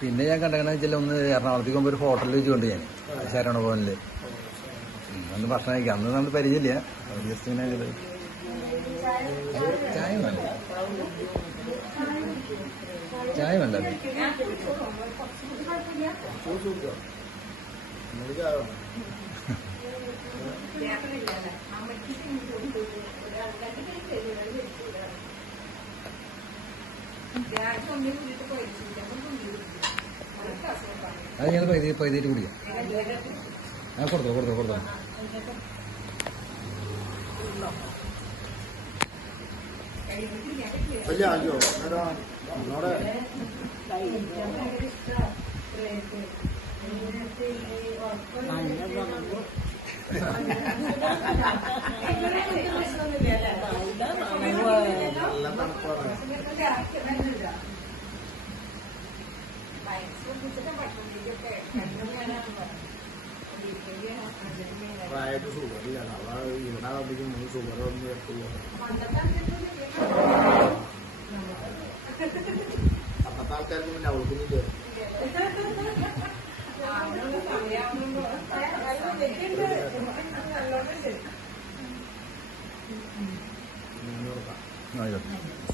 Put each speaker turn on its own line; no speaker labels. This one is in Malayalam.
പിന്നെ ഞാൻ കണ്ടങ്ങനെ വെച്ചാൽ ഒന്ന് എറണാകുളത്തേക്ക് പോകുമ്പോൾ ഒരു ഹോട്ടലിൽ വെച്ച് കൊണ്ട് ഞാൻ ശരണ ഭവനിൽ അന്ന് ഭക്ഷണം കഴിക്കാം. അന്ന് നമ്മൾ പരിചയമില്ല. ജസ്റ്റ് ഇങ്ങനെ. ചായ വേണ്ട? ചായ വേണ്ട? അത് ഞങ്ങൾ പൈതി പൈതീറ്റ് കുടിക്കാം ആ കൊടുത്തോ കൊടുത്തോ കൊടുത്തോ
നമ്മുടെ നല്ല തണുപ്പാണ് പ്രായമായിട്ട് ഷുഗറില്ല അവ ഇവിടെ അധികം ഷുഗർ ഒന്നും എത്തില്ല അപ്പത്തെ ആൾക്കാർക്ക് പിന്നെ അവൾക്കൊന്നുമില്ല
ആയിക്കോട്ടെ